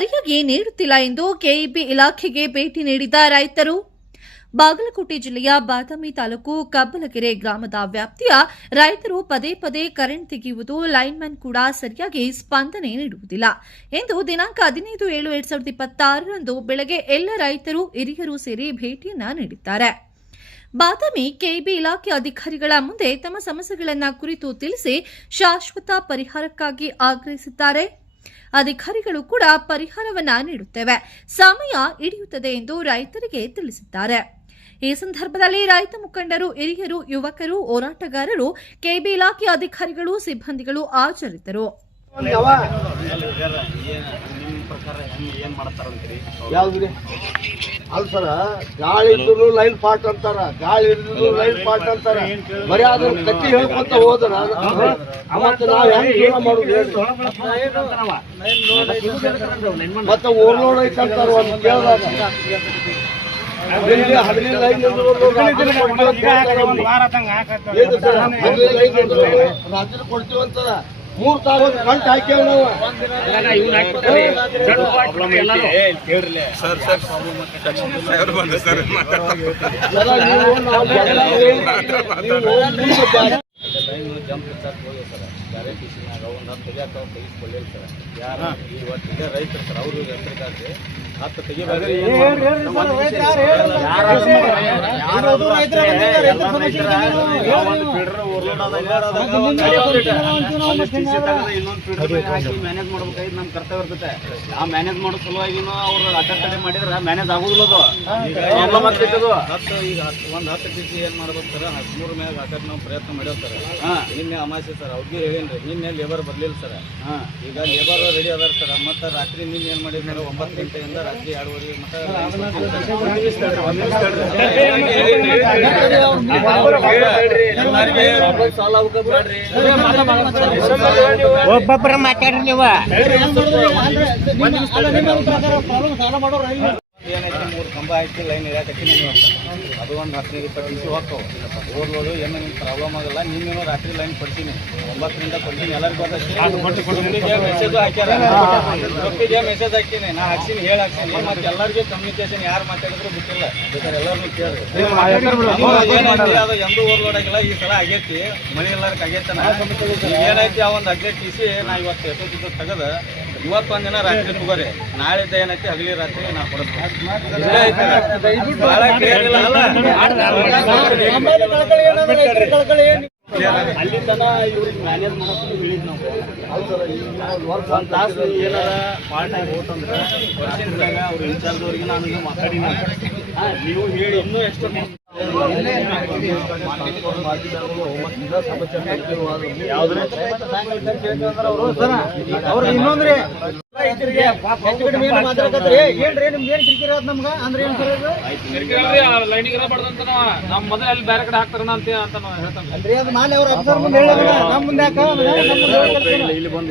ಸರಿಯಾಗಿ ನೀಡುತ್ತಿಲ್ಲ ಎಂದು ಕೆಇಬಿ ಇಲಾಖೆಗೆ ಭೇಟಿ ನೀಡಿದ ರೈತರು. ಬಾಗಲಕೋಟೆ ಜಿಲ್ಲೆಯ ಬಾದಾಮಿ ತಾಲೂಕು ಕಬ್ಬಲಗೆರೆ ಗ್ರಾಮದ ವ್ಯಾಪ್ತಿಯ ರೈತರು ಪದೇ ಪದೇ ಕರೆಂಟ್ ತೆಗೆಯುವುದು, ಲೈನ್ಮನ್ ಕೂಡ ಸರಿಯಾಗಿ ಸ್ಪಂದನೆ ನೀಡುವುದಿಲ್ಲ ಎಂದು ದಿನಾಂಕ 15/7/2026ರಂದು ಬೆಳಗ್ಗೆ ಎಲ್ಲ ರೈತರು, ಹಿರಿಯರು ಸೇರಿ ಭೇಟಿಯನ್ನ ನೀಡಿದ್ದಾರೆ. ಬಾದಾಮಿ ಕೆಇಬಿ ಇಲಾಖೆ ಅಧಿಕಾರಿಗಳ ಮುಂದೆ ತಮ್ಮ ಸಮಸ್ಯೆಗಳನ್ನು ಕುರಿತು ತಿಳಿಸಿ ಶಾಶ್ವತ ಪರಿಹಾರಕ್ಕಾಗಿ ಆಗ್ರಹಿಸಿದ್ದಾರೆ. ಅಧಿಕಾರಿಗಳು ಕೂಡ ಪರಿಹಾರವನ್ನ ನೀಡುತ್ತೇವೆ, ಸಮಯ ಹಿಡಿಯುತ್ತದೆ ಎಂದು ರೈತರಿಗೆ ತಿಳಿಸಿದ್ದಾರೆ. ಈ ಸಂದರ್ಭದಲ್ಲಿ ರೈತ ಮುಖಂಡರು, ಹಿರಿಯರು, ಯುವಕರು, ಹೋರಾಟಗಾರರು, ಕೆಇಬಿ ಇಲಾಖೆ ಅಧಿಕಾರಿಗಳು, ಸಿಬ್ಬಂದಿಗಳು ಹಾಜರಿದ್ದರು. ಅಲ್ಲ ಸರ, ಗಾಳಿ ಇದ್ರು ಲೈನ್ ಪಾಟ್ ಅಂತಾರ, ಗಾಳಿ ಇದ್ರು ಲೈನ್ ಪಾಟ್ ಅಂತಾರ. ಬರೀ ಅದನ್ನ ಕಟ್ಟಿ ಹೇಳ್ಕೊಂತ ಹೋದ್ರ ಅವತ್ತು ನಾವ್ ಹೆಂಗ್ ಜೀವನ ಮಾಡುದು? ಮತ್ತೆ ಓವರ್ಲೋಡ್ ಐತೆ ಅಂತಾರ. ಒಂದು ಕೇಳಿದಾಗ ಹದಿನೈದು ಲೈನ್ ರಾತ್ರಿ ಕೊಡ್ತೀವಂತಾರ. 3 ತಾಸು ಗಂಟೆ ಹಾಕ್ಯವ್ ನಾವು. ರೈತರು ಸರ್, ಅವರು ರೈತರಿಗಾಗಿ ಹತ್ತು ತೆಗಿಬೇಕಾದ್ರೆ ಮ್ಯಾನೇಜ್ ಮಾಡ್ಬೇಕಾಗಿ ನಮ್ ಕರ್ತವ್ಯ ಇರ್ತೈತೆ. ಆ ಮ್ಯಾನೇಜ್ ಮಾಡೋ ಸಲುವಾಗಿ ಅವ್ರು ಅಡ್ಡ ಮಾಡಿದ್ರೆ ಮ್ಯಾನೇಜ್ ಆಗುದಿಲ್ಲ. ಅದು ಈಗ ಒಂದು 10 ಟಿಸಿ ಏನ್ ಮಾಡ್ಬೇಕು ಸರ್, 13 ಮ್ಯಾಗ ಹಾಕಕ್ ನಾವು ಪ್ರಯತ್ನ ಮಾಡ್ಯಾವ ಸರ್. ನಿನ್ನೆ ಅಮಾಸೆ ಸರ್, ಅವ್ರಿಗೆ ಹೇಳೇನ್ರಿ, ನಿನ್ನೆ ಲೇಬರ್ ಬರ್ಲಿಲ್ಲ ಸರ್. ಈಗ ಲೇಬರ್ ರೆಡಿ ಅದಾರ ಸರ್. ಮತ್ತೆ ರಾತ್ರಿ ನಿನ್ನೆ ಏನ್ ಮಾಡಿದ್ರು, 9 ಗಂಟೆಯಿಂದ ರಾತ್ರಿ 2:30 ಮಟ್ಟ ಸಾಲ ಬೇಡ್ರಿ. ಒಬ್ಬೊಬ್ಬರ ಮಾತಾಡ್ರಿ ನೀವು. ಏನೈತಿ 3 ಕಂಬ ಹಾಕಿ ಲೈನ್ ಇಡಾಕತ್ತೀನಿ. ಅದು ಒಂದು 15-20 ಟಿಸಿ ಹೋಗ್ತಾವೆ. ಓದ್ಬೋದು, ಏನು ನಿಮ್ಗೆ ಪ್ರಾಬ್ಲಮ್ ಆಗಲ್ಲ. ನೀನೇನೋ ರಾತ್ರಿ ಲೈನ್ ಕೊಡ್ತೀನಿ, 9ರಿಂದ ಕೊಡ್ತೀನಿ. ಎಲ್ಲರಿಗೂ ಮೆಸೇಜ್ ಹಾಕ್ಯಾರ, ಮೆಸೇಜ್ ಹಾಕ್ತೀನಿ, ನಾ ಹಾಕ್ಸಿನಿ, ಹಾಕ್ತೀನಿ. ಮತ್ತೆ ಎಲ್ಲರಿಗೂ ಕಮ್ಯುನಿಕೇಶನ್ ಯಾರು ಮಾತಾಡಿದ್ರು ಬಿಟ್ಟಿಲ್ಲ, ಬೇಕಾದ್ರೆ ಎಲ್ಲರೂ ಕೇಳಿ. ಅದು ಎಂದೂ ಓವರ್ಲೋಡ್ ಆಗಿಲ್ಲ. ಈ ಸಲ ಆಗೈತಿ, ಮಳೆ ಎಲ್ಲರಿಗೆ ಆಗೈತೆ. ಏನೈತಿ ಆ ಒಂದು 18 ಟಿಸಿ ನಾ ಇವತ್ತು ಎಷ್ಟೊತ್ತಿದ್ದು ತೆಗೆದು ಇವತ್ತು ಒಂದಿನ ರಾತ್ರಿ ತಗೋರಿ, ನಾಳಿದ್ದ ಏನೈತಿ ಹಗಲಿ ರಾತ್ರಿ ನಾ ಕೊಡ್ತೀನಿ. ಅಲ್ಲಿ ತನ ಇವ್ರಿಗೆ ಮ್ಯಾನೇಜ್ ಮಾಡೋದು ಹೇಳಿದ್ ನಾವು. ಒಂದು ತಾಸು ಏನಾರ ಪಾರ್ಟ್ ಆಗಿ ಹೋತಂದ್ರೆ ವರ್ಷದಾಗ ಅವ್ರು ಇನ್ಚಾರ್ಜ್ ಅವ್ರಿಗೆ ನಾನು ಮಾತಾಡಿನ. ನೀವು ಹೇಳಿ ಇನ್ನೂ ಎಷ್ಟು ಅವ್ರಿಗೆ ಇನ್ನೊಂದ್ರಿ ಮಾತಾಡಕತ್ರಿ. ಏನ್ರಿ ನಿಮ್ಗೆ ಏನ್ ಕಿರಿಕಿರಿ ಆದ್ ನಮ್ಗ ಅಂದ್ರೆ ಏನ್ ಸರ್? ಲೈನಿಗೆ ಇರಬಾರ್ದಂತ ನಮ್ಮ ಮೊದಲ ಅಲ್ಲಿ ಬೇರೆ ಕಡೆ ಹಾಕ್ತಾರ ಅಂತ ನಾವು ಹೇಳ್ತಾನೆ. ಅಂದ್ರೆ ಅದು ಮಾಡಿ ಅವ್ರ ಅಫ್ಸರ್ ಮುಂದೆ ಹೇಳಿದ್ರೆ ನಮ್ಮ ಮುಂದೆ ಯಾಕ ಇಲ್ಲಿ ಬಂದು